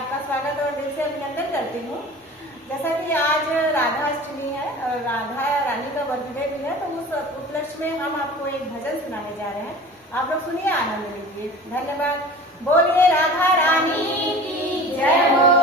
आपका स्वागत और दिल से अभिनंदन करती हूँ। जैसा कि आज राधा अष्टमी है और राधा रानी का बर्थडे भी है, तो उस उपलक्ष्य में हम आपको एक भजन सुनाने जा रहे हैं। आप लोग सुनिए, आनंद लीजिए। धन्यवाद। बोलिए राधा रानी की जय हो।